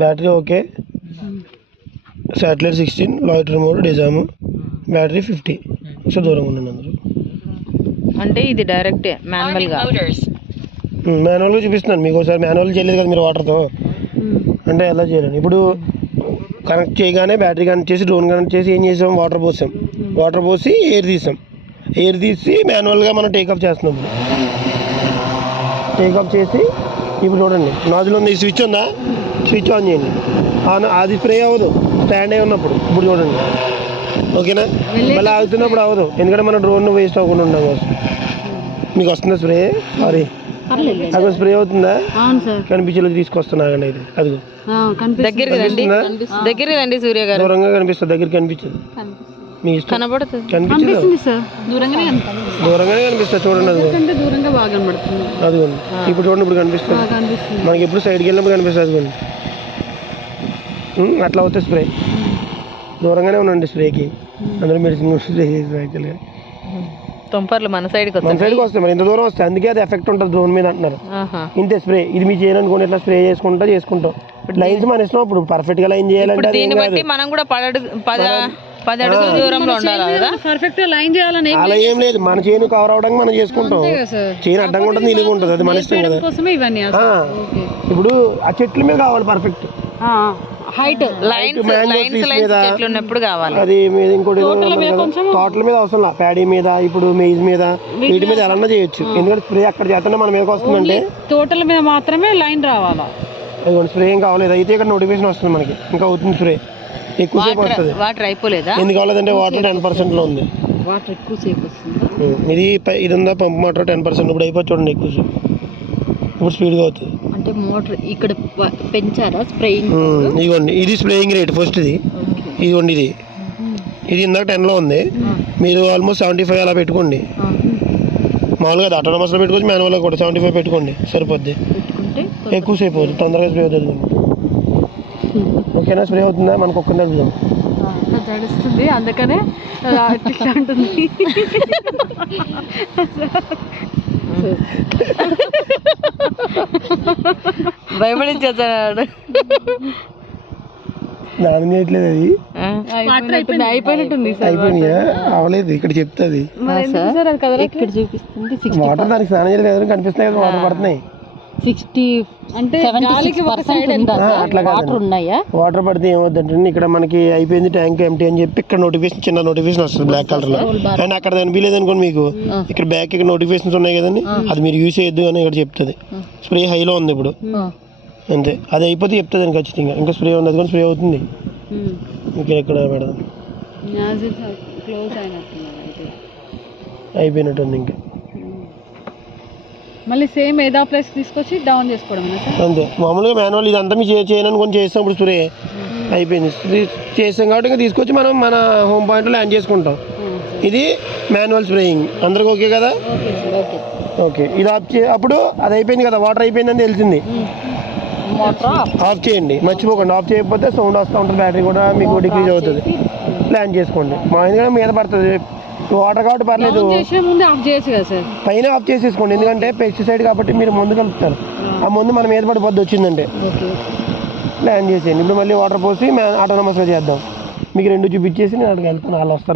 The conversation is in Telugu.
Battery okay, satellite 16, loiter mode, disarm, battery 50. So దూరంగా ఉండండి అందరూ. అంటే ఇది డైరెక్ట్ మాన్యువల్గా చూపిస్తున్నాను మీకు. ఒకసారి మాన్యువల్ చేయలేదు కదా మీరు వాటర్తో, అంటే ఎలా చేయాలని. ఇప్పుడు కనెక్ట్ చేయగానే బ్యాటరీ కనెక్ట్ చేసి డ్రోన్ కనెక్ట్ చేసి ఏం చేసాం, వాటర్ పోసాం, వాటర్ పోసి ఎయిర్ తీసి మాన్యువల్గా మనం టేకప్ చేస్తున్నాం. టేకప్ చేసి ఇప్పుడు చూడండి నాజిల్ ఉంది, స్విచ్ ఉందా, స్విచ్ ఆన్ చేయండి. అది స్ప్రే అవ్వదు స్టాండ్ అయి ఉన్నప్పుడు. ఇప్పుడు చూడండి ఓకేనా. మళ్ళీ ఆగుతున్నప్పుడు అవ్వదు, ఎందుకంటే మనం డ్రోన్ వేస్ట్ అవ్వకుండా ఉంటాం కోసం. మీకు వస్తుందా స్ప్రే? సారీ అక్కడ స్ప్రే అవుతుందా? కనిపించేది తీసుకొస్తున్నాగండి. అయితే అదిగో దగ్గరికి రండి సూర్య గారు. దూరంగా కనిపిస్తుంది, దగ్గర కనిపించదు. మీ ఇష్టం. కనబడుతుంది, దూరంగానే కనిపిస్తుంది. చూడండి అదిగోండి. ఇప్పుడు చూడండి, ఇప్పుడు కనిపిస్తుంది మనకి. ఎప్పుడు సైడ్కి వెళ్ళినప్పుడు కనిపిస్తుంది. అదిగోండి అట్లా అవుతుంది స్ప్రే. దూరంగానే ఉండండి స్ప్రేకి. అందులో మెడిసిన్ స్ప్రే చేసి యాక్చువల్గా తుంపర్లు మన సైడ్కి వస్తాయి. మరి ఇంత దూరం వస్తాయి, అందుకే అది ఎఫెక్ట్ ఉంటుంది డ్రోన్ మీద అంటున్నారు. ఇంతే స్ప్రే. ఇది మీరు చేయాలనుకోండి, ఇట్లా స్ప్రే చేసుకుంటాం. లైన్స్ మన ఇష్టం. ఇప్పుడు పర్ఫెక్ట్ గా లైన్ చేయాలంటే దీన్ని బట్టి మనం కూడా 10 అడుగుల దూరంలో ఉండాలి కదా. పర్ఫెక్ట్ లైన్ చేయాలని అలా ఏం లేదు, మన చేను కవర్ అవడానికి మనం చేసుకుంటాం. చేను అడ్డంగా ఉంటుంది, నిలుగు ఉంటుంది, అది మన ఇష్టం కదా. ఇప్పుడు ఆ చెట్ల మీద కావాలి పర్ఫెక్ట్ హైట్ లైన్స్ చెట్లు ఉన్నప్పుడు కావాలి. అది ఇంకోటి తోటల మీద అవసరం, ప్యాడీ మీద, ఇప్పుడు మెయిజ్ మీద, వీటి మీద ఎలా చేయొచ్చు. ఎందుకంటే స్ప్రే అక్కడ చేస్తున్నా మన మీదకి వస్తుందంటే తోటల మీద మాత్రమే లైన్ రావాలా. అదిగోండి స్ప్రే ఏం కావాలి. అయితే ఇక్కడ నోటిఫికేషన్ వస్తుంది మనకి, ఇంకా అవుతుంది స్ప్రే. ఎక్కువసేపు వస్తుంది. వాటర్ అయిపోలేదా? ఎందుకు కావాలంటే వాటర్ 10% లో ఉంది. వాటర్ ఎక్కువసేపు వస్తుంది. ఇది ఉందా పంప్ మోటార్ 10%. ఇప్పుడు అయిపోయి చూడండి ఎక్కువసేపు. ఇప్పుడు స్పీడ్గా అవుతుంది. అంటే మోటార్ ఇక్కడ పెంచారా స్ప్రేయింగ్? ఇదిగోండి ఇది స్ప్రేయింగ్ రేట్ ఫస్ట్. ఇదిగోండి ఇది ఇందాక 10లో ఉంది. మీరు ఆల్మోస్ట్ 75 అలా పెట్టుకోండి. మామూలుగా ఆటోనమస్లో పెట్టుకోవచ్చు, మాన్యువల్గా కూడా 75 పెట్టుకోండి సరిపోద్ది. ఎక్కువసేపు అవుతుంది, తొందరగా స్ప్రే అవుతుంది. ఓకేనా? స్ప్రే అవుతుందా? మనకు ఒక్క నడుపుదాం. తడుస్తుంది, అందుకనే ఉంటుంది. భయపడించేస్తాడు. స్నానం చేయట్లేదు. అది అయిపోయినట్టుంది. అయిపోయినాయా? అవలేదు, ఇక్కడ చెప్తుంది చూపిస్తుంది. వాటర్ దానికి స్నానం చేయలేదు కనిపిస్తున్నాయి కదా, వాటర్ పడుతున్నాయి. 60 అంటే వాటర్ పడితే ఏమవుతుందంటే ఇక్కడ మనకి అయిపోయింది ట్యాంక్ ఎంటీ అని చెప్పి ఇక్కడ నోటిఫికేషన్, చిన్న నోటిఫికేషన్ వస్తుంది బ్లాక్ కలర్ లో. అండ్ అక్కడ కనిపించలేదు అనుకోండి మీకు, ఇక్కడ బ్యాక్ ఇక్కడ నోటిఫికేషన్స్ ఉన్నాయి కదండి, అది మీరు యూస్ చేయొద్దు అని ఇక్కడ చెప్తుంది. స్ప్రే హైలో ఉంది ఇప్పుడు, అంతే. అది అయిపోతే చెప్తుంది అని ఖచ్చితంగా. ఇంకా స్ప్రే ఉంది, అది కూడా స్ప్రే అవుతుంది. ఇంకా ఎక్కడ పెడదాం, అయిపోయినట్టుంది. ఇంకా మళ్ళీ సేమ్ ఏదో ప్లేస్ తీసుకొచ్చి డౌన్ చేసుకోవడం అంతే. మామూలుగా మాన్యువల్ ఇదంతా మీరు చేయను కొన్ని చేస్తాం. ఇప్పుడు స్ప్రే అయిపోయింది, చేస్తాం కాబట్టి ఇంకా తీసుకొచ్చి మనం మన హోమ్ పాయింట్లో ల్యాండ్ చేసుకుంటాం. ఇది మాన్యువల్ స్ప్రేయింగ్. అందరికి ఓకే కదా? ఓకే. ఇది అప్పుడు అది అయిపోయింది కదా, వాటర్ అయిపోయిందని తెలిసింది. ఆఫ్ చేయండి, మర్చిపోకండి. ఆఫ్ చేయకపోతే సౌండ్ వస్తూ ఉంటుంది, బ్యాటరీ కూడా మీకు డిక్రీజ్ అవుతుంది. ల్యాండ్ చేసుకోండి. మా ఎందుకంటే మీద పడుతుంది వాటర్ కాబట్టి పర్లేదు, పైన ఆఫ్ చేసేసుకోండి. ఎందుకంటే పెస్టిసైడ్ కాబట్టి మీరు మందు కలుపుతారు, ఆ మందు మన మీద పడిపోద్ది వచ్చిందంటే. ల్యాండ్ చేసేయండి. ఇప్పుడు మళ్ళీ వాటర్ పోసి ఆటోనమస్గా చేద్దాం. మీకు 2 చూపించేసి నేను అక్కడికి వెళ్తాను, వాళ్ళు వస్తారు.